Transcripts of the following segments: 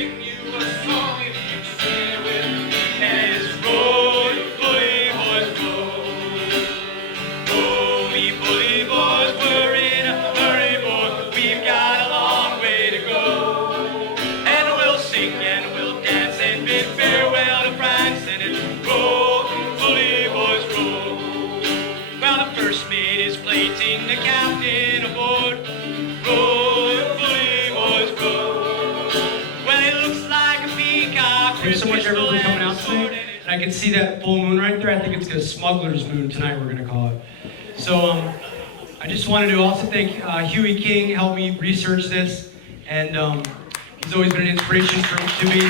sing you a song if you sing it with me. And it's roll, bully boys, roll. Roll me, bully boys, we're in a hurry, boy. We've got a long way to go. And we'll sing and we'll dance and bid farewell to France. And it's roll, bully boys, roll. Well, the first mate is plating the captain aboard. Roll, bully boys, roll. Well, it looks like a peacock. Thanks so much, everyone, for coming out today. And I can see that full moon right there. I think it's a smuggler's moon tonight, we're going to call it. So I just wanted to also thank Huey King, helped me research this. And he's always been an inspiration to me.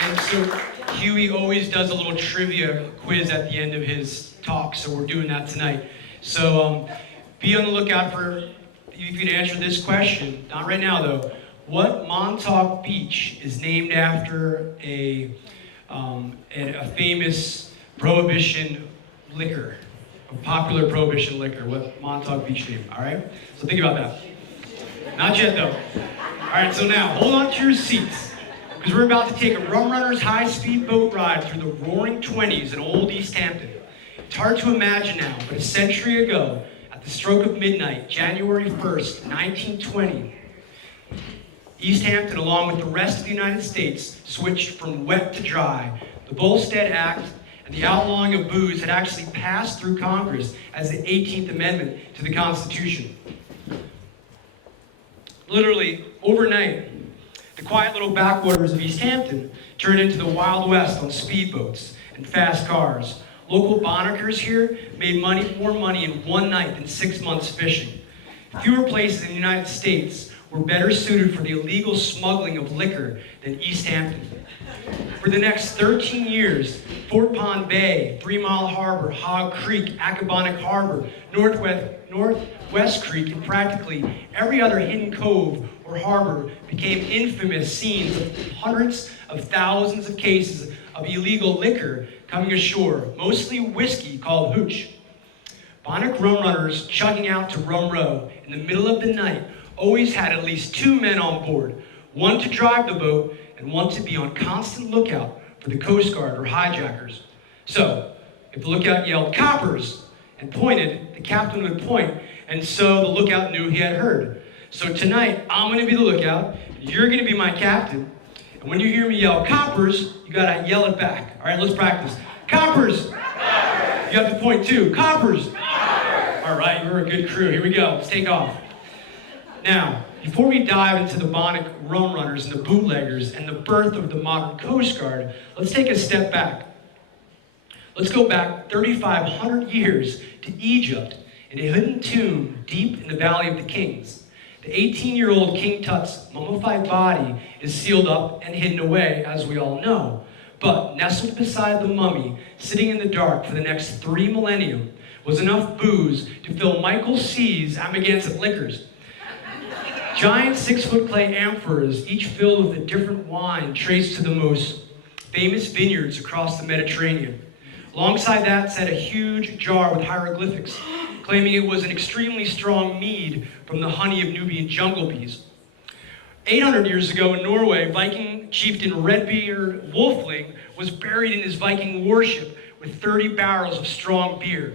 And so Huey always does a little trivia quiz at the end of his talk, so we're doing that tonight. So be on the lookout for, if you can answer this question, not right now though. What Montauk Beach is named after a famous Prohibition liquor, a popular Prohibition liquor? What Montauk Beach name? All right, so think about that. Not yet though. All right, so now hold on to your seats, because we're about to take a Rumrunners high-speed boat ride through the roaring 20s in old East Hampton. It's hard to imagine now, but a century ago, at the stroke of midnight, January 1st, 1920, East Hampton, along with the rest of the United States, switched from wet to dry. The Volstead Act and the outlawing of booze had actually passed through Congress as the 18th Amendment to the Constitution. Literally, overnight, the quiet little backwaters of East Hampton turned into the Wild West on speedboats and fast cars. Local Bonacers here made more money in one night than 6 months fishing. Fewer places in the United States were better suited for the illegal smuggling of liquor than East Hampton. For the next 13 years, Fort Pond Bay, 3 Mile Harbor, Hog Creek, Accabonac Harbor, Northwest Creek, and practically every other hidden cove or harbor became infamous scenes of hundreds of thousands of cases of illegal liquor coming ashore, mostly whiskey called hooch. Bonac Rumrunners chugging out to Rum Row in the middle of the night always had at least 2 men on board, one to drive the boat and one to be on constant lookout for the Coast Guard or hijackers. So, if the lookout yelled, "Coppers!" and pointed, the captain would point, and so the lookout knew he had heard. So tonight, I'm going to be the lookout, you're going to be my captain, and when you hear me yell, "Coppers!" you got to yell it back. All right, let's practice. "Coppers!" Coppers! You have to point too. "Coppers!" Coppers! All right, we're a good crew. Here we go. Let's take off. Now, before we dive into the Bonac Rumrunners and the bootleggers and the birth of the modern Coast Guard, let's take a step back. Let's go back 3,500 years to Egypt in a hidden tomb deep in the Valley of the Kings. The 18-year-old King Tut's mummified body is sealed up and hidden away, as we all know. But nestled beside the mummy, sitting in the dark for the next 3 millennia, was enough booze to fill Michael C's Amagansett liquors. Giant 6-foot clay amphoras, each filled with a different wine traced to the most famous vineyards across the Mediterranean. Alongside that sat a huge jar with hieroglyphics, claiming it was an extremely strong mead from the honey of Nubian jungle bees. 800 years ago in Norway, Viking chieftain Redbeard Wolfling was buried in his Viking warship with 30 barrels of strong beer.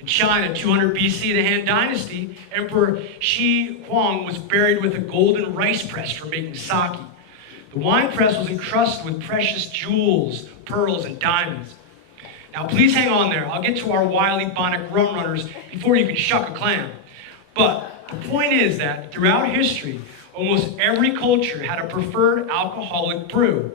In China, 200 BC, the Han Dynasty, Emperor Shi Huang was buried with a golden rice press for making sake. The wine press was encrusted with precious jewels, pearls, and diamonds. Now, please hang on there. I'll get to our wily Bonac Rumrunners before you can shuck a clam. But the point is that throughout history, almost every culture had a preferred alcoholic brew.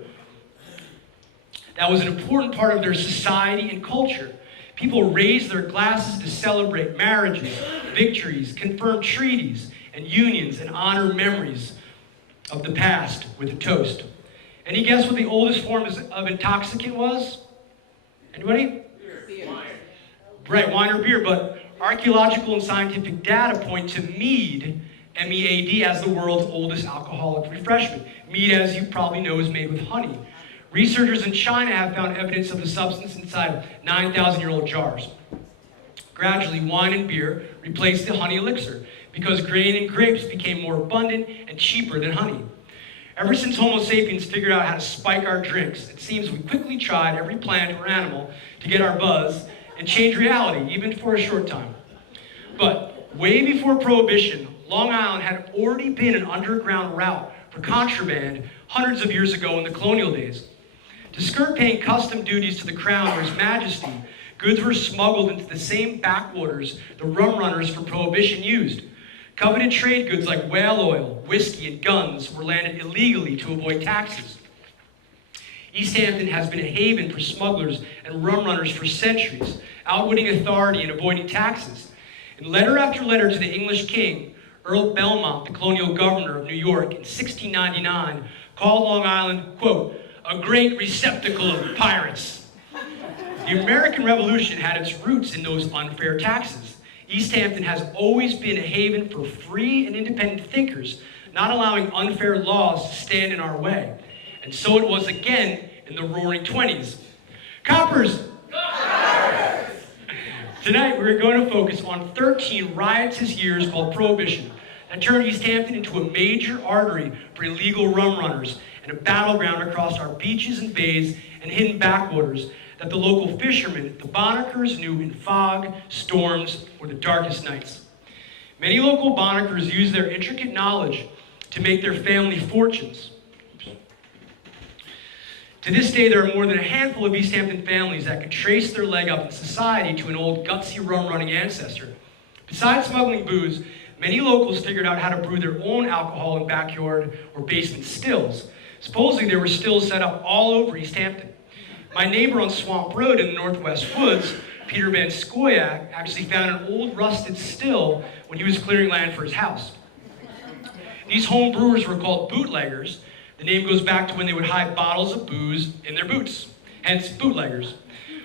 That was an important part of their society and culture. People raised their glasses to celebrate marriages, victories, confirm treaties, and unions, and honor memories of the past with a toast. Any guess what the oldest form of intoxicant was? Anybody? Beer. Wine. Right, wine or beer, but archaeological and scientific data point to mead, M-E-A-D, as the world's oldest alcoholic refreshment. Mead, as you probably know, is made with honey. Researchers in China have found evidence of the substance inside 9,000-year-old jars. Gradually, wine and beer replaced the honey elixir, because grain and grapes became more abundant and cheaper than honey. Ever since Homo sapiens figured out how to spike our drinks, it seems we quickly tried every plant or animal to get our buzz and change reality, even for a short time. But way before Prohibition, Long Island had already been an underground route for contraband hundreds of years ago in the colonial days. To skirt paying custom duties to the crown or his majesty, goods were smuggled into the same backwaters the rum runners for Prohibition used. Coveted trade goods like whale oil, whiskey, and guns were landed illegally to avoid taxes. East Hampton has been a haven for smugglers and rum runners for centuries, outwitting authority and avoiding taxes. In letter after letter to the English king, Earl Belmont, the colonial governor of New York in 1699, called Long Island, quote, a great receptacle of pirates. The American Revolution had its roots in those unfair taxes. East Hampton has always been a haven for free and independent thinkers, not allowing unfair laws to stand in our way. And so it was again in the Roaring '20s. Coppers! Coppers! Tonight we're going to focus on 13 riotous years called Prohibition that turned East Hampton into a major artery for illegal rum runners and a battleground across our beaches and bays and hidden backwaters that the local fishermen, the Bonacers, knew in fog, storms, or the darkest nights. Many local Bonacers use their intricate knowledge to make their family fortunes. To this day, there are more than a handful of East Hampton families that could trace their leg up in society to an old gutsy rum-running ancestor. Besides smuggling booze, many locals figured out how to brew their own alcohol in backyard or basement stills. Supposedly, there were stills set up all over East Hampton. My neighbor on Swamp Road in the Northwest Woods, Peter Van Scoyak, actually found an old rusted still when he was clearing land for his house. These home brewers were called bootleggers. The name goes back to when they would hide bottles of booze in their boots, hence bootleggers.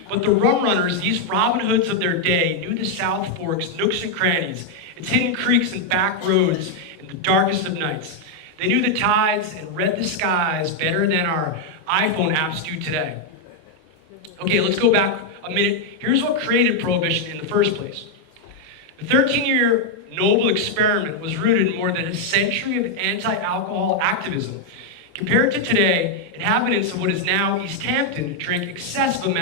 But the rum runners, these Robin Hoods of their day, knew the South Fork's nooks and crannies, its hidden creeks and back roads in the darkest of nights. They knew the tides and read the skies better than our iPhone apps do today. Okay, let's go back a minute. Here's what created Prohibition in the first place. The 13-year noble experiment was rooted in more than a century of anti-alcohol activism. Compared to today, inhabitants of what is now East Hampton drink excessive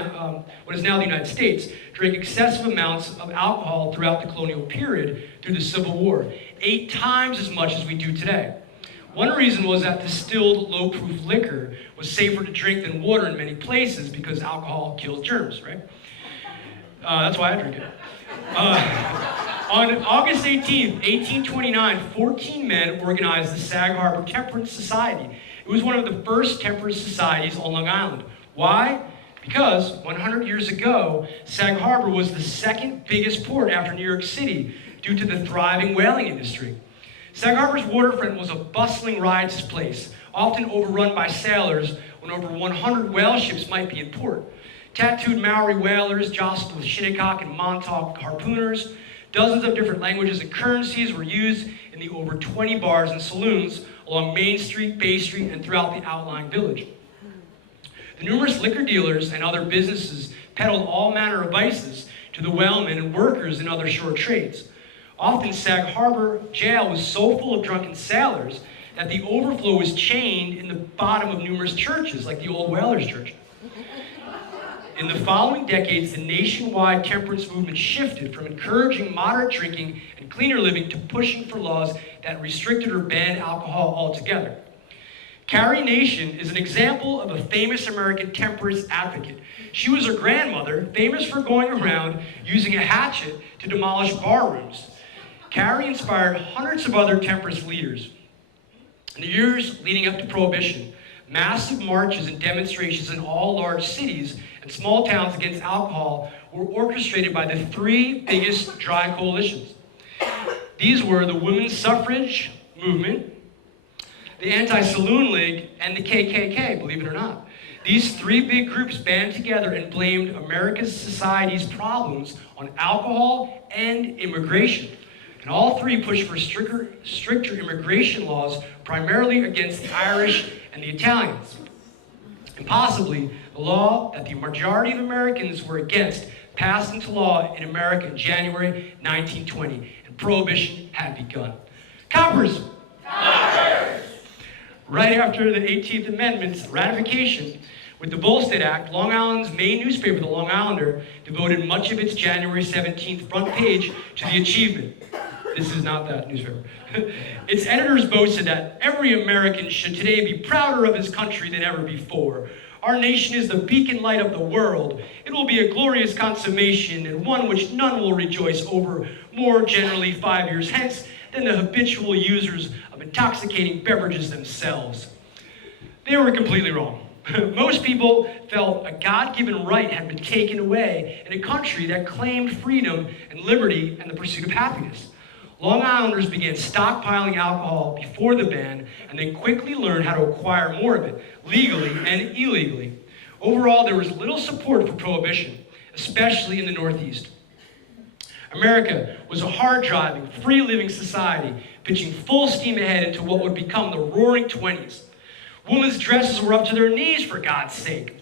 what is now the United States, drink excessive amounts of alcohol throughout the colonial period through the Civil War, 8 times as much as we do today. One reason was that distilled low-proof liquor was safer to drink than water in many places because alcohol kills germs, right? That's why I drink it. On August 18th, 1829, 14 men organized the Sag Harbor Temperance Society. It was one of the first temperance societies on Long Island. Why? Because 100 years ago, Sag Harbor was the second biggest port after New York City due to the thriving whaling industry. Sag Harbor's waterfront was a bustling, riotous place, often overrun by sailors when over 100 whale ships might be in port. Tattooed Maori whalers jostled with Shinnecock and Montauk harpooners. Dozens of different languages and currencies were used in the over 20 bars and saloons along Main Street, Bay Street, and throughout the outlying village. The numerous liquor dealers and other businesses peddled all manner of vices to the whalemen and workers in other shore trades. Often Sag Harbor jail was so full of drunken sailors that the overflow was chained in the bottom of numerous churches, like the Old Whalers Church. In the following decades, the nationwide temperance movement shifted from encouraging moderate drinking and cleaner living to pushing for laws that restricted or banned alcohol altogether. Carrie Nation is an example of a famous American temperance advocate. She was her grandmother, famous for going around using a hatchet to demolish bar rooms. Carrie inspired hundreds of other temperance leaders. In the years leading up to Prohibition, massive marches and demonstrations in all large cities and small towns against alcohol were orchestrated by the 3 biggest dry coalitions. These were the Women's Suffrage Movement, the Anti-Saloon League, and the KKK, believe it or not. These 3 big groups band together and blamed America's society's problems on alcohol and immigration. And all 3 pushed for stricter immigration laws, primarily against the Irish and the Italians. And possibly, the law that the majority of Americans were against passed into law in America in January 1920, and Prohibition had begun. Coppers! Coppers! Right after the 18th Amendment's ratification, with the Volstead Act, Long Island's main newspaper, the Long Islander, devoted much of its January 17th front page to the achievement. This is not that newspaper. Its editors boasted that every American should today be prouder of his country than ever before. Our nation is the beacon light of the world. It will be a glorious consummation and one which none will rejoice over more generally 5 years hence than the habitual users of intoxicating beverages themselves. They were completely wrong. Most people felt a God-given right had been taken away in a country that claimed freedom and liberty and the pursuit of happiness. Long Islanders began stockpiling alcohol before the ban and then quickly learned how to acquire more of it, legally and illegally. Overall, there was little support for Prohibition, especially in the Northeast. America was a hard-driving, free-living society, pitching full steam ahead into what would become the Roaring '20s. Women's dresses were up to their knees, for God's sake.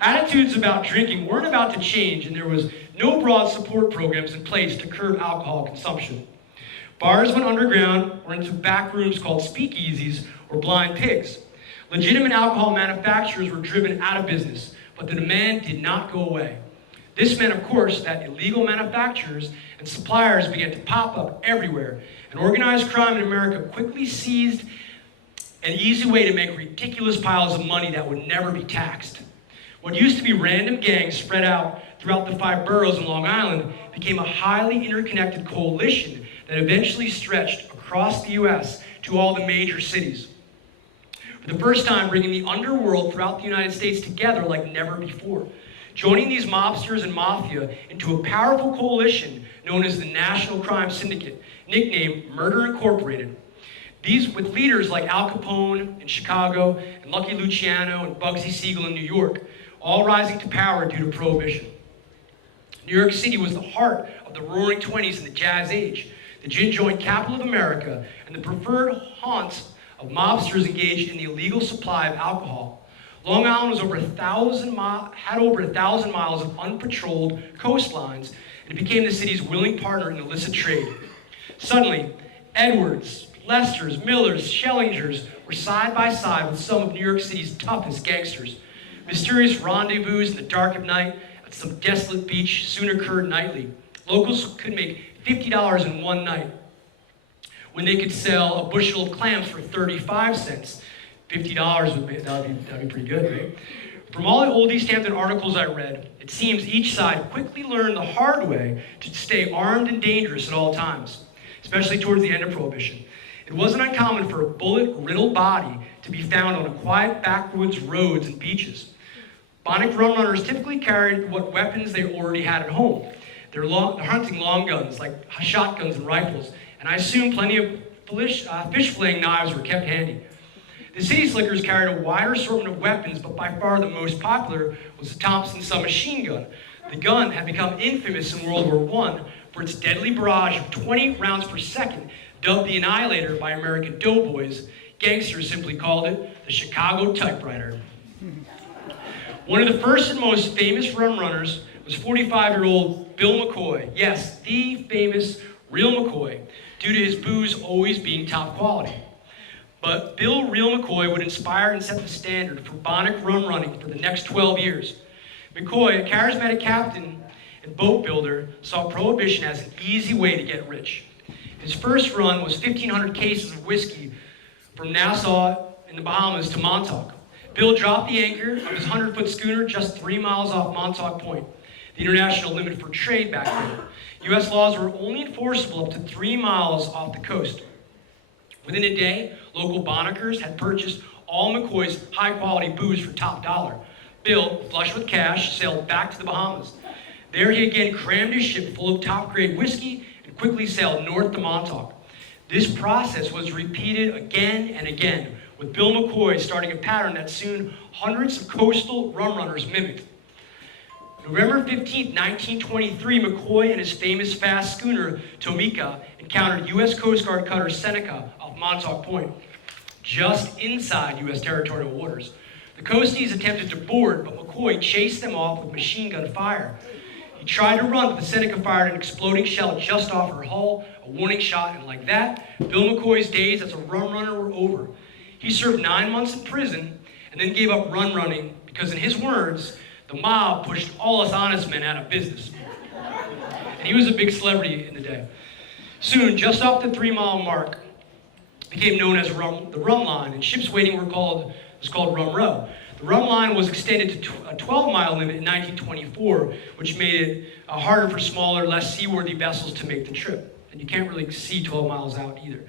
Attitudes about drinking weren't about to change, and there was no broad support programs in place to curb alcohol consumption. Bars went underground or into back rooms called speakeasies or blind pigs. Legitimate alcohol manufacturers were driven out of business, but the demand did not go away. This meant, of course, that illegal manufacturers and suppliers began to pop up everywhere, and organized crime in America quickly seized an easy way to make ridiculous piles of money that would never be taxed. What used to be random gangs spread out throughout the 5 boroughs in Long Island became a highly interconnected coalition that eventually stretched across the U.S. to all the major cities. For the first time, bringing the underworld throughout the United States together like never before. Joining these mobsters and mafia into a powerful coalition known as the National Crime Syndicate, nicknamed Murder Incorporated. These with leaders like Al Capone in Chicago and Lucky Luciano and Bugsy Siegel in New York, all rising to power due to Prohibition. New York City was the heart of the Roaring '20s and the Jazz Age, the gin joint capital of America, and the preferred haunts of mobsters engaged in the illegal supply of alcohol. Long Island was had over 1,000 miles of unpatrolled coastlines, and it became the city's willing partner in the illicit trade. Suddenly, Edwards, Lesters, Millers, Schellingers were side by side with some of New York City's toughest gangsters. Mysterious rendezvous in the dark of night at some desolate beach soon occurred nightly. Locals could make $50 in one night when they could sell a bushel of clams for 35 cents. $50 that'd be pretty good, right? From all the old East Hampton articles I read, it seems each side quickly learned the hard way to stay armed and dangerous at all times, especially towards the end of Prohibition. It wasn't uncommon for a bullet-riddled body to be found on quiet backwoods roads and beaches. Bonac Rumrunners typically carried what weapons they already had at home. They're hunting long guns, like shotguns and rifles, and I assume plenty of fish filleting knives were kept handy. The city slickers carried a wider assortment of weapons, but by far the most popular was the Thompson submachine gun. The gun had become infamous in World War I for its deadly barrage of 20 rounds per second, dubbed the Annihilator by American doughboys. Gangsters simply called it the Chicago typewriter. One of the first and most famous rum runners was 45-year-old Bill McCoy. Yes, the famous Real McCoy, due to his booze always being top quality. But Bill Real McCoy would inspire and set the standard for Bonac rum running for the next 12 years. McCoy, a charismatic captain and boat builder, saw Prohibition as an easy way to get rich. His first run was 1,500 cases of whiskey from Nassau in the Bahamas to Montauk. Bill dropped the anchor of his 100-foot schooner just 3 miles off Montauk Point, the international limit for trade back then. U.S. laws were only enforceable up to 3 miles off the coast. Within a day, local Bonacers had purchased all McCoy's high-quality booze for top dollar. Bill, flush with cash, sailed back to the Bahamas. There he again crammed his ship full of top-grade whiskey and quickly sailed north to Montauk. This process was repeated again and again, with Bill McCoy starting a pattern that soon hundreds of coastal rum runners mimicked. November 15, 1923, McCoy and his famous fast schooner, Tomica, encountered U.S. Coast Guard cutter Seneca off Montauk Point, just inside U.S. territorial waters. The coasties attempted to board, but McCoy chased them off with machine gun fire. He tried to run, but the Seneca fired an exploding shell just off her hull, a warning shot, and like that, Bill McCoy's days as a rum runner were over. He served 9 months in prison and then gave up run running because, in his words, the mob pushed all us honest men out of business. And he was a big celebrity in the day. Soon, just off the 3-mile mark, became known as the rum line, and ships waiting was called Rum Row. The rum line was extended to a 12-mile limit in 1924, which made it harder for smaller, less seaworthy vessels to make the trip. And you can't really see 12 miles out either.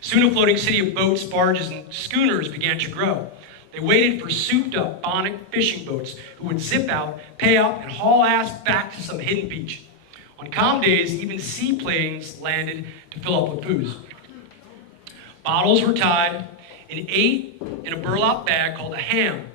Soon a floating city of boats, barges, and schooners began to grow. They waited for souped-up Bonac fishing boats who would zip out, pay up, and haul ass back to some hidden beach. On calm days, even seaplanes landed to fill up with booze. Bottles were tied and ate in a burlap bag called a ham.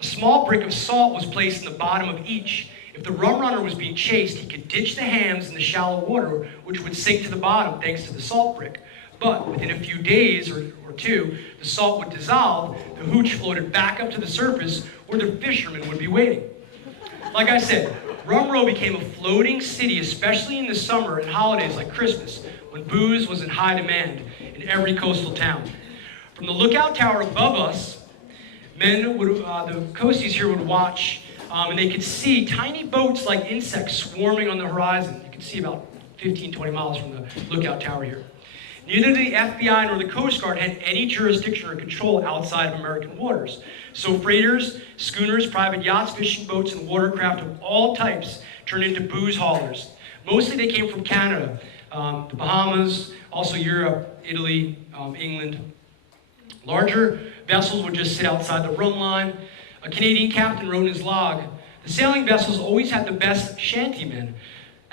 A small brick of salt was placed in the bottom of each. If the rum runner was being chased, he could ditch the hams in the shallow water, which would sink to the bottom thanks to the salt brick. But within a few days or two, the salt would dissolve, the hooch floated back up to the surface where the fishermen would be waiting. Like I said, Rum Row became a floating city, especially in the summer and holidays like Christmas, when booze was in high demand in every coastal town. From the lookout tower above us, the coasties here would watch, and they could see tiny boats like insects swarming on the horizon. You could see about 15, 20 miles from the lookout tower here. Neither the FBI nor the Coast Guard had any jurisdiction or control outside of American waters. So freighters, schooners, private yachts, fishing boats, and watercraft of all types turned into booze haulers. Mostly they came from Canada, the Bahamas, also Europe, Italy, England. Larger vessels would just sit outside the rum line. A Canadian captain wrote in his log, "The sailing vessels always had the best shantymen.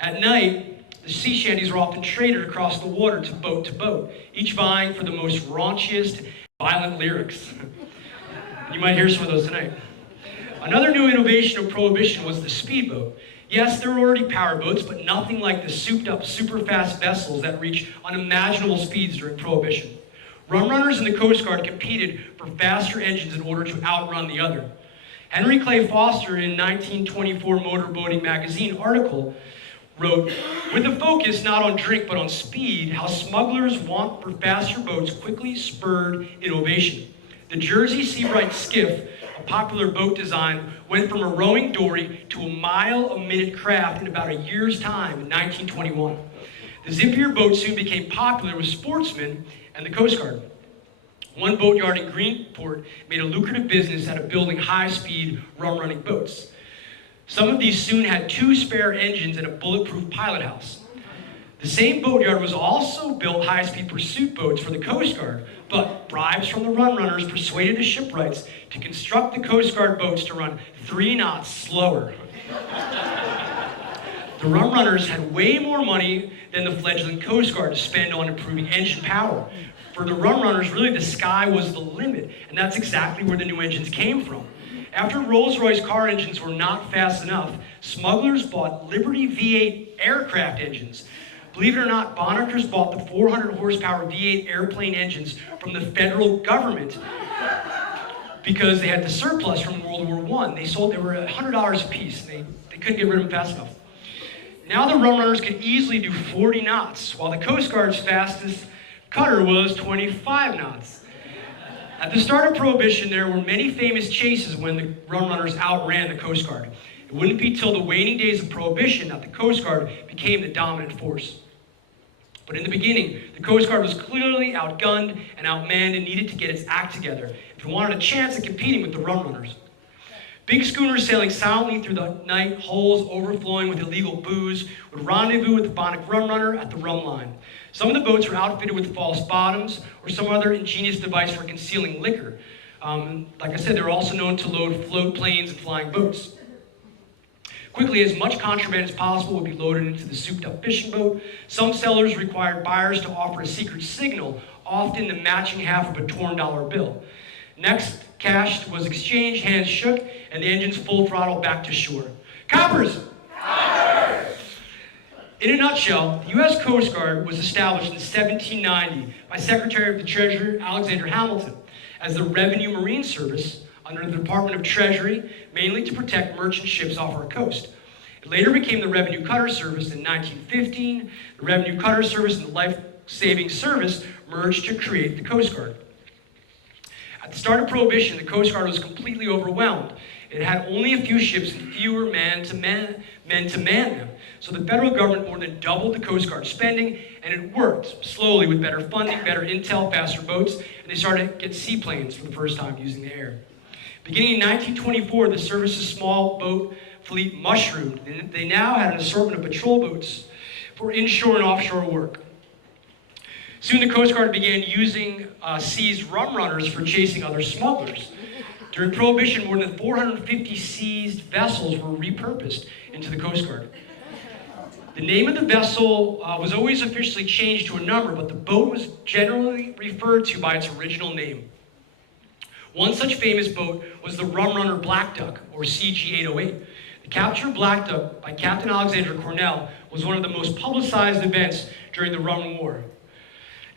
At night, the sea shanties were often traded across the water to boat, each vying for the most raunchiest, violent lyrics." You might hear some of those tonight. Another new innovation of Prohibition was the speedboat. Yes, there were already powerboats, but nothing like the souped-up, super-fast vessels that reached unimaginable speeds during Prohibition. Rum runners and the Coast Guard competed for faster engines in order to outrun the other. Henry Clay Foster, in 1924 Motorboating Magazine article, wrote, "With a focus not on drink but on speed, how smugglers' want for faster boats quickly spurred innovation. The Jersey Seabright skiff, a popular boat design, went from a rowing dory to a mile-a-minute craft in about a year's time in 1921. The zippier boat soon became popular with sportsmen and the Coast Guard. One boatyard in Greenport made a lucrative business out of building high-speed rum-running boats. Some of these soon had 2 spare engines and a bulletproof pilot house. The same boatyard was also built high-speed pursuit boats for the Coast Guard, but bribes from the rum runners persuaded the shipwrights to construct the Coast Guard boats to run 3 knots slower. The rum runners had way more money than the fledgling Coast Guard to spend on improving engine power. For the rum runners, really the sky was the limit, and that's exactly where the new engines came from. After Rolls-Royce car engines were not fast enough, smugglers bought Liberty V8 aircraft engines. Believe it or not, Bonacers bought the 400 horsepower V8 airplane engines from the federal government because they had the surplus from World War I. They were $100 a piece. They couldn't get rid of them fast enough. Now the rum runners could easily do 40 knots, while the Coast Guard's fastest cutter was 25 knots. At the start of Prohibition, there were many famous chases when the rum runners outran the Coast Guard. It wouldn't be till the waning days of Prohibition that the Coast Guard became the dominant force. But in the beginning, the Coast Guard was clearly outgunned and outmanned and needed to get its act together if it wanted a chance at competing with the rum runners. Big schooners sailing silently through the night, hulls overflowing with illegal booze, would rendezvous with the Bonac Rumrunner at the rum line. Some of the boats were outfitted with false bottoms or some other ingenious device for concealing liquor. Like I said, they were also known to load float planes and flying boats. Quickly, as much contraband as possible would be loaded into the souped-up fishing boat. Some sellers required buyers to offer a secret signal, often the matching half of a torn dollar bill. Next, cash was exchanged, hands shook, and the engines full throttle back to shore. Coppers! Coppers! In a nutshell, the U.S. Coast Guard was established in 1790 by Secretary of the Treasury Alexander Hamilton as the Revenue Marine Service under the Department of Treasury, mainly to protect merchant ships off our coast. It It later became the Revenue Cutter Service in 1915. The Revenue Cutter Service and the Life-Saving Service merged to create the Coast Guard. At the start of Prohibition, the Coast Guard was completely overwhelmed. It had only a few ships and fewer men to man them. So the federal government more than doubled the Coast Guard spending, and it worked slowly with better funding, better intel, faster boats, and they started to get seaplanes for the first time using the air. Beginning in 1924, the service's small boat fleet mushroomed. They now had an assortment of patrol boats for inshore and offshore work. Soon the Coast Guard began using seized rum runners for chasing other smugglers. During Prohibition, more than 450 seized vessels were repurposed into the Coast Guard. The name of the vessel was always officially changed to a number, but the boat was generally referred to by its original name. One such famous boat was the Rum Runner Black Duck, or CG-808. The capture of Black Duck by Captain Alexander Cornell was one of the most publicized events during the Rum War.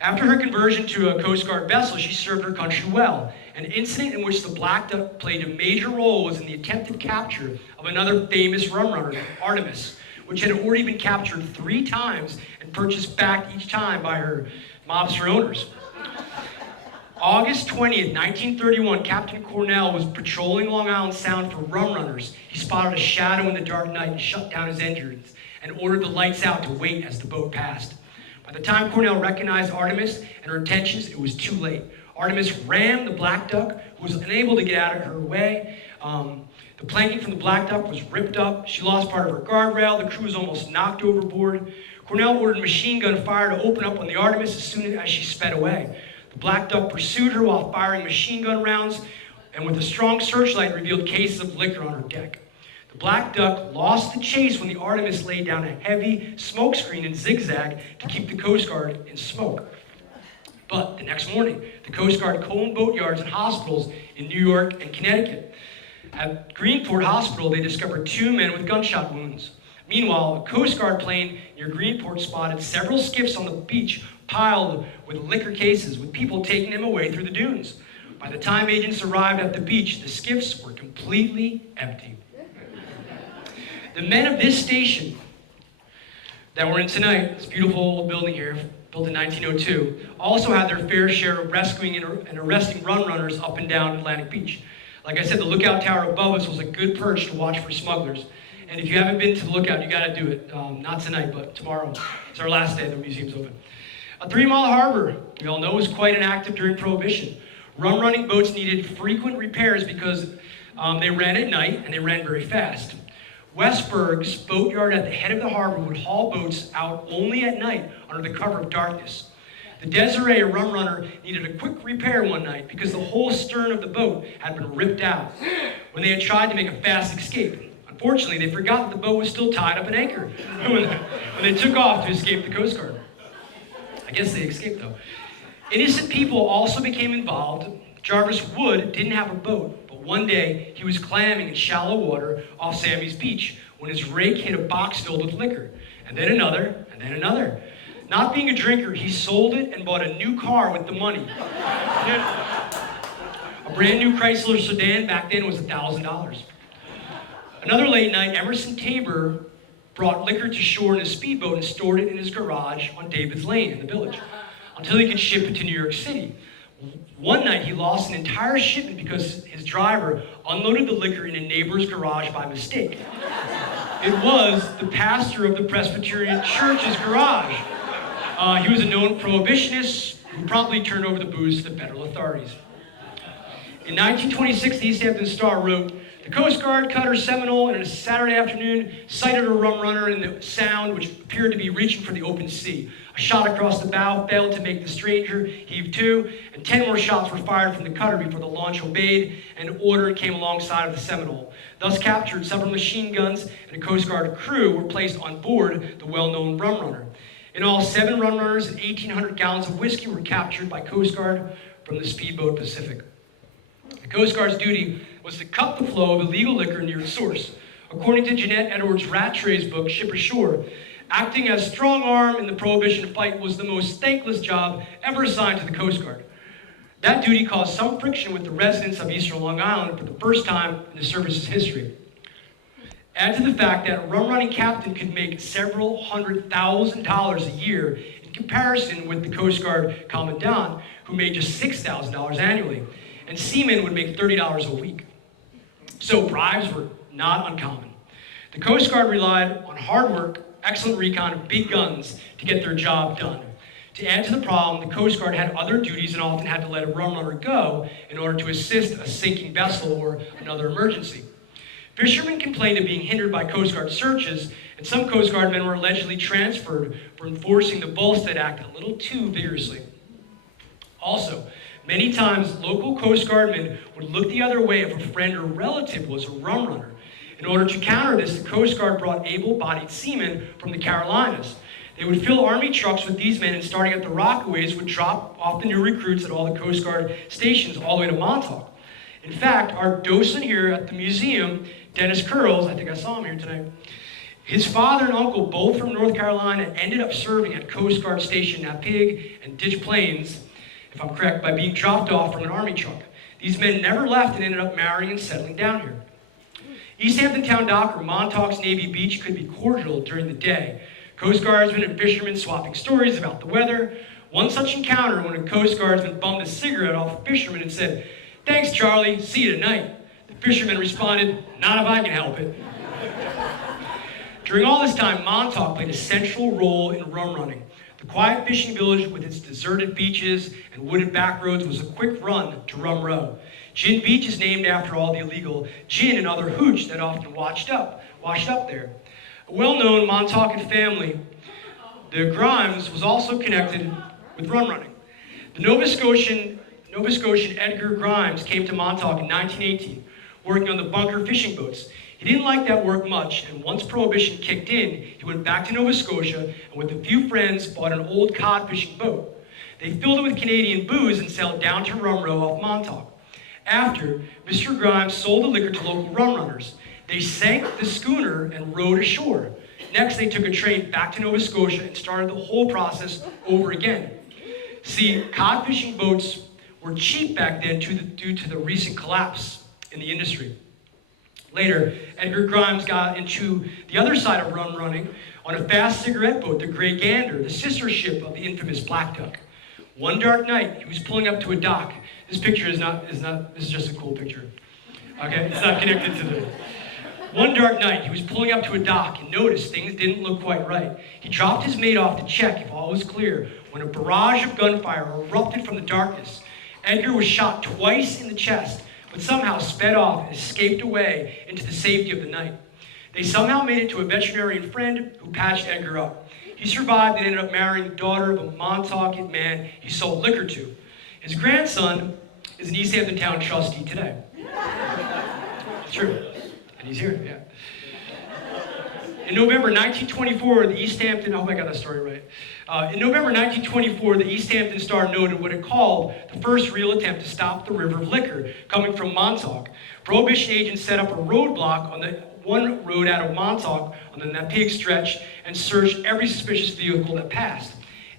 After her conversion to a Coast Guard vessel, she served her country well. An incident in which the Black Duck played a major role was in the attempted capture of another famous rum runner, Artemis, which had already been captured 3 times and purchased back each time by her mobster owners. August 20th, 1931, Captain Cornell was patrolling Long Island Sound for rum runners. He spotted a shadow in the dark night and shut down his engines and ordered the lights out to wait as the boat passed. By the time Cornell recognized Artemis and her intentions, it was too late. Artemis rammed the Black Duck, who was unable to get out of her way. The planking from the Black Duck was ripped up. She lost part of her guardrail. The crew was almost knocked overboard. Cornell ordered machine gun fire to open up on the Artemis as soon as she sped away. The Black Duck pursued her while firing machine gun rounds, and with a strong searchlight revealed cases of liquor on her deck. The Black Duck lost the chase when the Artemis laid down a heavy smoke screen and zigzag to keep the Coast Guard in smoke. But the next morning, the Coast Guard combed boatyards and hospitals in New York and Connecticut. At Greenport Hospital, they discovered 2 men with gunshot wounds. Meanwhile, a Coast Guard plane near Greenport spotted several skiffs on the beach piled with liquor cases, with people taking them away through the dunes. By the time agents arrived at the beach, the skiffs were completely empty. The men of this station that we're in tonight, this beautiful old building here, built in 1902, also had their fair share of rescuing and arresting rum runners up and down Atlantic Beach. Like I said, the lookout tower above us was a good perch to watch for smugglers. And if you haven't been to the lookout, you gotta do it. Not tonight, but tomorrow. It's our last day, the museum's open. A 3-mile harbor, we all know, was quite inactive during Prohibition. Rum running boats needed frequent repairs because they ran at night and they ran very fast. Westburg's boatyard at the head of the harbor would haul boats out only at night under the cover of darkness. The Desiree, a rum runner, needed a quick repair one night because the whole stern of the boat had been ripped out when they had tried to make a fast escape. Unfortunately, they forgot that the boat was still tied up at anchor when they took off to escape the Coast Guard. I guess they escaped, though. Innocent people also became involved. Jarvis Wood didn't have a boat. One day, he was clamming in shallow water off Sammy's Beach when his rake hit a box filled with liquor, and then another, and then another. Not being a drinker, he sold it and bought a new car with the money. A brand new Chrysler sedan back then was $1,000. Another late night, Emerson Tabor brought liquor to shore in a speedboat and stored it in his garage on David's Lane in the village until he could ship it to New York City. One night, he lost an entire shipment because his driver unloaded the liquor in a neighbor's garage by mistake. It was the pastor of the Presbyterian Church's garage. He was a known prohibitionist who promptly turned over the booze to the federal authorities. In 1926, the East Hampton Star wrote, "The Coast Guard cutter Seminole on a Saturday afternoon sighted a rum runner in the Sound which appeared to be reaching for the open sea. A shot across the bow failed to make the stranger heave to, and 10 more shots were fired from the cutter before the launch obeyed and order came alongside of the Seminole. Thus captured, several machine guns and a Coast Guard crew were placed on board the well-known rum runner. In all, 7 rum runners and 1,800 gallons of whiskey were captured by Coast Guard from the speedboat Pacific. The Coast Guard's duty was to cut the flow of illegal liquor near its source. According to Jeanette Edwards Rattray's book, Ship Ashore, acting as strong arm in the Prohibition fight was the most thankless job ever assigned to the Coast Guard. That duty caused some friction with the residents of Eastern Long Island for the first time in the service's history. Add to the fact that a rum-running captain could make several $100,000 a year in comparison with the Coast Guard Commandant, who made just $6,000 annually, and seamen would make $30 a week. So bribes were not uncommon. The Coast Guard relied on hard work, excellent recon, and big guns to get their job done. To add to the problem, the Coast Guard had other duties and often had to let a rum runner go in order to assist a sinking vessel or another emergency. Fishermen complained of being hindered by Coast Guard searches, and some Coast Guard men were allegedly transferred for enforcing the Volstead Act a little too vigorously. Also, many times local Coast Guardmen would look the other way if a friend or relative was a rum runner. In order to counter this, the Coast Guard brought able-bodied seamen from the Carolinas. They would fill Army trucks with these men, and starting at the Rockaways, would drop off the new recruits at all the Coast Guard stations all the way to Montauk. In fact, our docent here at the museum, Dennis Curls, I think I saw him here tonight, his father and uncle, both from North Carolina, ended up serving at Coast Guard Station Nappig and Ditch Plains, if I'm correct, by being dropped off from an Army truck. These men never left and ended up marrying and settling down here. East Hampton Town Dock or Montauk's Navy Beach could be cordial during the day. Coast Guardsmen and fishermen swapping stories about the weather. One such encounter when a Coast Guardsman bummed a cigarette off a fisherman and said, "Thanks, Charlie, see you tonight." The fisherman responded, "Not if I can help it." During all this time, Montauk played a central role in rum running. The quiet fishing village with its deserted beaches and wooded back roads was a quick run to Rum Row. Gin Beach is named after all the illegal gin and other hooch that often washed up there. A well-known Montaukett family, the Grimes, was also connected with rum running. The Nova Scotian Edgar Grimes came to Montauk in 1918, working on the bunker fishing boats. He didn't like that work much, and once Prohibition kicked in, he went back to Nova Scotia and with a few friends bought an old cod fishing boat. They filled it with Canadian booze and sailed down to Rum Row off Montauk. After, Mr. Grimes sold the liquor to local rum runners. They sank the schooner and rowed ashore. Next, they took a train back to Nova Scotia and started the whole process over again. See, cod fishing boats were cheap back then due to the recent collapse in the industry. Later, Edgar Grimes got into the other side of rum running on a fast cigarette boat, the Grey Gander, the sister ship of the infamous Black Duck. One dark night, he was pulling up to a dock. This picture is this is just a cool picture. Okay, it's not connected to the... One dark night, he was pulling up to a dock and noticed things didn't look quite right. He dropped his mate off to check if all was clear when a barrage of gunfire erupted from the darkness. Edgar was shot twice in the chest, but somehow sped off and escaped away into the safety of the night. They somehow made it to a veterinarian friend who patched Edgar up. He survived and ended up marrying the daughter of a Montaukett man he sold liquor to. His grandson is an East Hampton Town trustee today. It's true. And he's here, yeah. In November 1924, the East Hampton, I hope I got that story right. In November 1924, the East Hampton Star noted what it called the first real attempt to stop the river of liquor coming from Montauk. Prohibition agents set up a roadblock on the one road out of Montauk on the Nappig stretch and searched every suspicious vehicle that passed.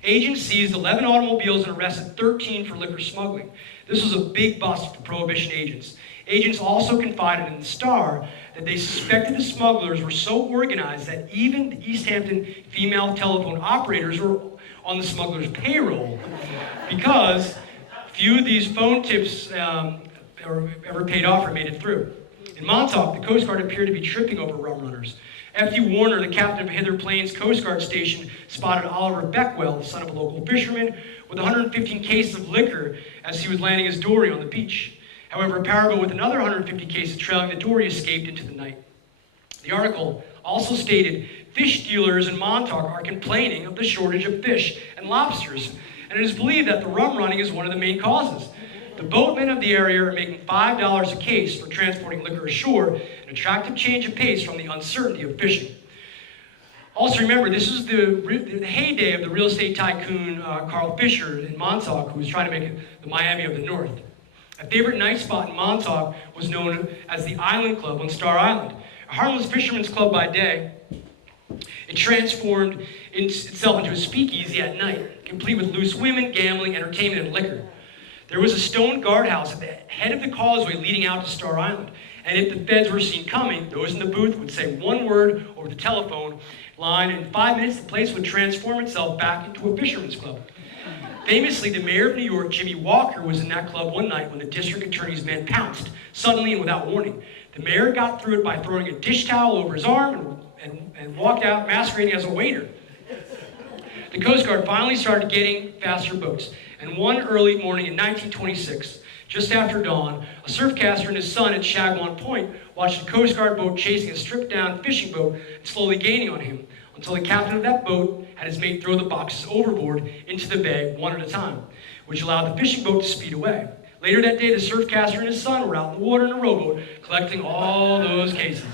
Agents seized 11 automobiles and arrested 13 for liquor smuggling. This was a big bust for Prohibition agents. Agents also confided in the Star that they suspected the smugglers were so organized that even the East Hampton female telephone operators were on the smugglers' payroll because few of these phone tips ever paid off or made it through. In Montauk, the Coast Guard appeared to be tripping over rum runners. F.D. Warner, the captain of Hither Plains Coast Guard Station, spotted Oliver Beckwell, the son of a local fisherman, with 115 cases of liquor as he was landing his dory on the beach. However, a powerboat with another 150 cases trailing the dory escaped into the night. The article also stated, fish dealers in Montauk are complaining of the shortage of fish and lobsters, and it is believed that the rum running is one of the main causes. The boatmen of the area are making $5 a case for transporting liquor ashore, an attractive change of pace from the uncertainty of fishing. Also remember, this is the heyday of the real estate tycoon Carl Fisher in Montauk, who was trying to make it the Miami of the North. A favorite night spot in Montauk was known as the Island Club on Star Island. A harmless fisherman's club by day, it transformed itself into a speakeasy at night, complete with loose women, gambling, entertainment, and liquor. There was a stone guardhouse at the head of the causeway leading out to Star Island. And if the feds were seen coming, those in the booth would say one word over the telephone line, and in 5 minutes the place would transform itself back into a fisherman's club. Famously, the mayor of New York, Jimmy Walker, was in that club one night when the district attorney's men pounced, suddenly and without warning. The mayor got through it by throwing a dish towel over his arm and walked out masquerading as a waiter. The Coast Guard finally started getting faster boats, and one early morning in 1926, just after dawn, a surfcaster and his son at Shagwan Point watched a Coast Guard boat chasing a stripped-down fishing boat and slowly gaining on him, until the captain of that boat had his mate throw the boxes overboard into the bay one at a time, which allowed the fishing boat to speed away. Later that day, the surfcaster and his son were out in the water in a rowboat, collecting all those cases.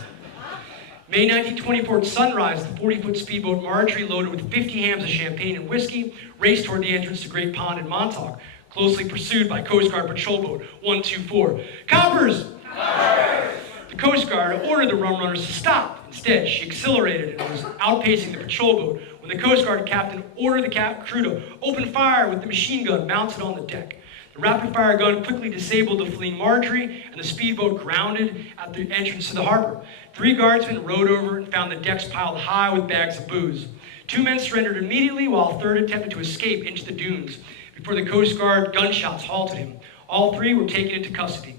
May 1924 at sunrise, the 40-foot speedboat Marjorie, loaded with 50 hams of champagne and whiskey, raced toward the entrance to Great Pond in Montauk, closely pursued by Coast Guard patrol boat 124. Coppers! Coppers! The Coast Guard ordered the Rumrunners to stop. Instead, she accelerated and was outpacing the patrol boat when the Coast Guard captain ordered the crew to open fire with the machine gun mounted on the deck. The rapid-fire gun quickly disabled the fleeing Marjorie, and the speedboat grounded at the entrance to the harbor. 3 guardsmen rowed over and found the decks piled high with bags of booze. 2 men surrendered immediately, while a third attempted to escape into the dunes before the Coast Guard gunshots halted him. All 3 were taken into custody.